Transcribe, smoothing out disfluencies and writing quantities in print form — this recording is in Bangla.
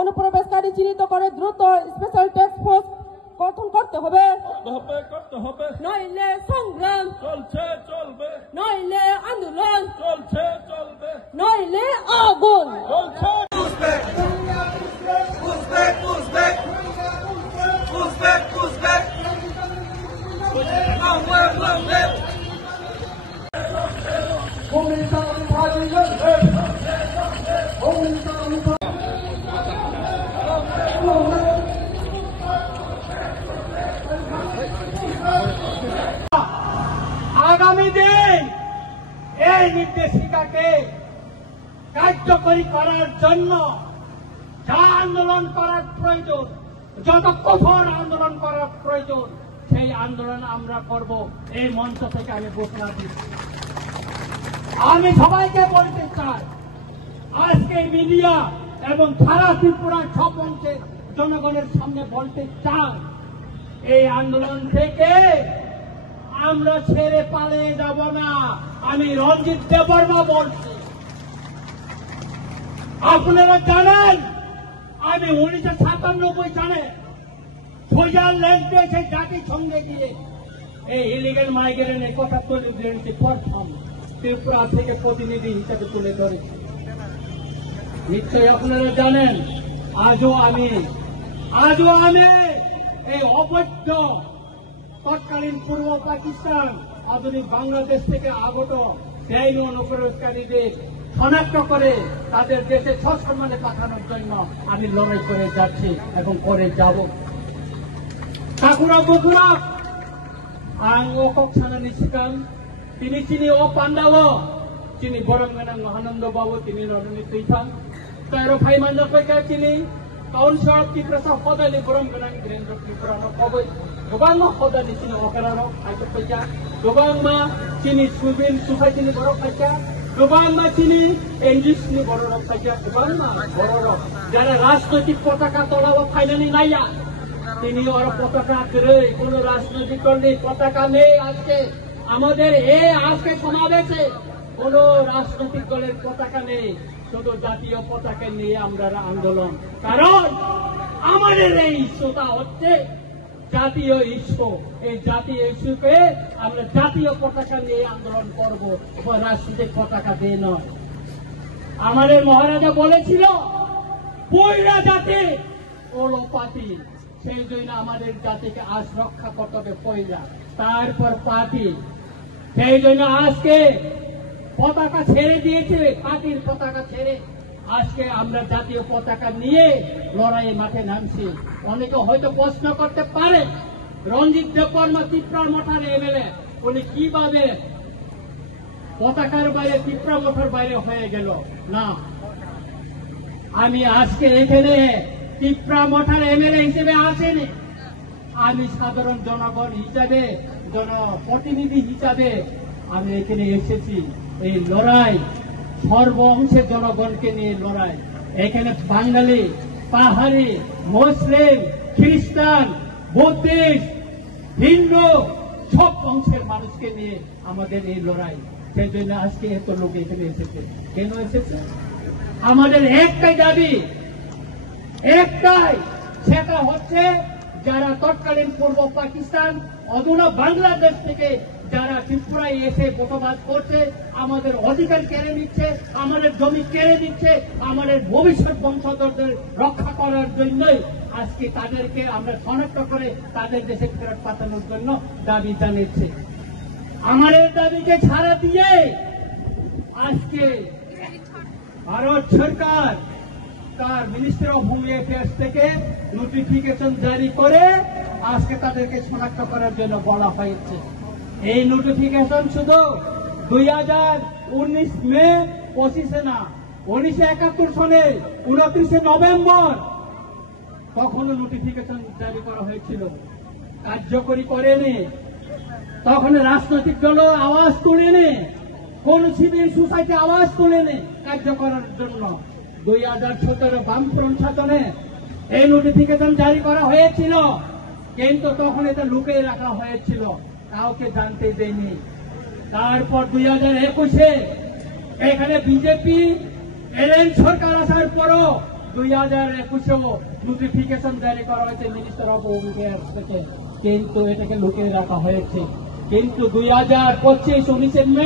অনুপ্রবেশকারী চিহ্নিত করে দ্রুত স্পেশাল টাস্ক ফোর্স গঠন করতে হবে, নইলে সংগ্রাম চলছে চলবে, নইলে আন্দোলন চলছে চলবে, নইলে আগুন আগামী দিন এই নির্দেশিকাকে কার্যকরী করার জন্য যা আন্দোলন করার প্রয়োজন, যত কঠোর আন্দোলন করার প্রয়োজন, সেই আন্দোলন আমরা করব। এই মঞ্চ থেকে আমি ঘোষণা দিচ্ছি। আমি সবাইকে বলতে চাই, আজকে মিডিয়া এবং সারা ত্রিপুরার সব অংশের জনগণের সামনে বলতে চাই, এই আন্দোলন থেকে আমরা ছেড়ে পালিয়ে যাব না। আমি রঞ্জিত দেববর্মা বলছি। আপনারা জানেন, আমি 1997 সালে সুইজারল্যান্ড দেশে জাতিসংঘে গিয়ে এই ইলিগাল মাইগ্রেন্টের কথা তুলে ধরেছি, প্রথম ত্রিপুরা থেকে প্রতিনিধি হিসেবে তুলে ধরেছি। নিশ্চয়ই আপনারা জানেন, আজও আমি এই অবৈধ তৎকালীন পূর্ব পাকিস্তান আধুনিক বাংলাদেশ থেকে আগত বেআইনি অনুপ্রবেশকারীদের শনাক্ত করে তাদের দেশে সসম্মানে পাঠানোর জন্য আমি লড়াই করে যাচ্ছি এবং করে যাব। ঠাকুরা বকুরা আং ও কক্সানানি শিকাং তিনি চিনি ও পান্ডাব চিনি বরংগানাং মহানন্দ বাবু তিনি রণনী তৈথাং তারও ভাই মানজাপैका চিনি কাউন্সিলর ত্রিপুরা হদালি বরংগানাং ধীরেন্দ্র ত্রিপুরাनो खबै गोबां हदानि चिनि अकारानो आइजोपैका गोबां चिनि सुबिन सुफाइनि बरफ फाइका गोबां चिनि एनजिसनि बरफ फाइका गोबां बरफ যারা রাজনৈতিক পতাকা তলাও ফাইনালি নাইয়া তিনি আর পতাকা ধরে কোন রাজনৈতিক দলের পতাকা নেই। আজকে আমাদের এই আজকে সমাবেশে কোন রাজনৈতিক দলের পতাকা নেই, শুধু জাতীয় পতাকা নিয়ে আমরা আন্দোলন। কারণ আমাদের এই ইস্যুটা হচ্ছে জাতীয় ইস্যু। এই জাতীয় ইস্যুকে আমরা জাতীয় পতাকা নিয়ে আন্দোলন করব, রাজনৈতিক পতাকা দিয়ে নয়। আমাদের মহারাজা বলেছিল পয়লা জাতি ওলো পাতি, সেই জন্য আমাদের জাতিকে আজ রক্ষা করতে হবে পয়লা, তারপর পাতি। সেই জন্য আজকে পতাকা ছেড়ে দিয়েছে, পার্টির পতাকা ছেড়ে আজকে আমরা জাতীয় পতাকা নিয়ে লড়াইয়ের মাঠে নামছি। অনেকে হয়তো প্রশ্ন করতে পারে রঞ্জিত দেববর্মা ত্রিপুরা মঠার এমএলএ উনি কিভাবে পতাকার বাইরে ত্রিপুরা মঠার বাইরে হয়ে গেল। না, আমি আজকে এখানে ত্রিপুরা মঠার এমএলএ হিসেবে আসেনি, আমি সাধারণ জনগণ হিসাবে জনপ্রতিনিধি হিসাবে আমি এখানে এসেছি। এই লড়াই সর্ব অংশের জনগণকে নিয়ে লড়াই। এখানে বাঙালি, পাহাড়ি, মুসলিম, খ্রিস্টান, বুদ্ধিস্ট, হিন্দু সব অংশের মানুষকে নিয়ে আমাদের এই লড়াই। সেই জন্য আজকে এত লোক এখানে এসেছে। কেন এসেছে? আমাদের একটাই দাবি, একটাই, সেটা হচ্ছে যারা তৎকালীন পূর্ব পাকিস্তান অধুনা বাংলাদেশ থেকে যারা ত্রিপুরায় এসে বসবাস করছে, আমাদের অধিকার কেড়ে নিচ্ছে, আমাদের জমি কেড়ে নিচ্ছে, আমাদের ভবিষ্যৎ বংশধরদের রক্ষা করার জন্যই আজকে তাদেরকে আমরা শনাক্ত করে তাদের দেশে ফেরত পাঠানোর জন্য দাবি জানিয়েছে। আমাদের দাবিকে ছাড়া দিয়ে আজকে ভারত সরকার তার মিনিস্ট্রি অফ হোম অ্যাফেয়ার্স থেকে নোটিফিকেশন জারি করে আজকে তাদেরকে শনাক্ত করার জন্য বলা হয়েছে। এই নোটিফিকেশন শুধু 2019 মে 25 না, 1971 সনে 29 নভেম্বর তখনও নোটিফিকেশন জারি করা হয়েছিল, কার্যকরী করেনি। তখন রাজনৈতিক দল আওয়াজ তোলেনি, কোন সিভিল সোসাইটি আওয়াজ তোলেনি কার্য করার জন্য। 2017 বামফ্রন্ট শাসনে এই নোটিফিকেশন জারি করা হয়েছিল, কিন্তু তখন এটা লুকিয়ে রাখা হয়েছিল, কাউকে জানতে দেয়নি। তারপর 2021 এখানে বিজেপি এলএন সরকার আসার পরও 2021-এও নোটিফিকেশন জারি করা হয়েছে মিনিস্টার অফ হোম অ্যাফেয়ার্স থেকে, কিন্তু এটাকে লুকিয়ে রাখা হয়েছে। কিন্তু 2025 19 মে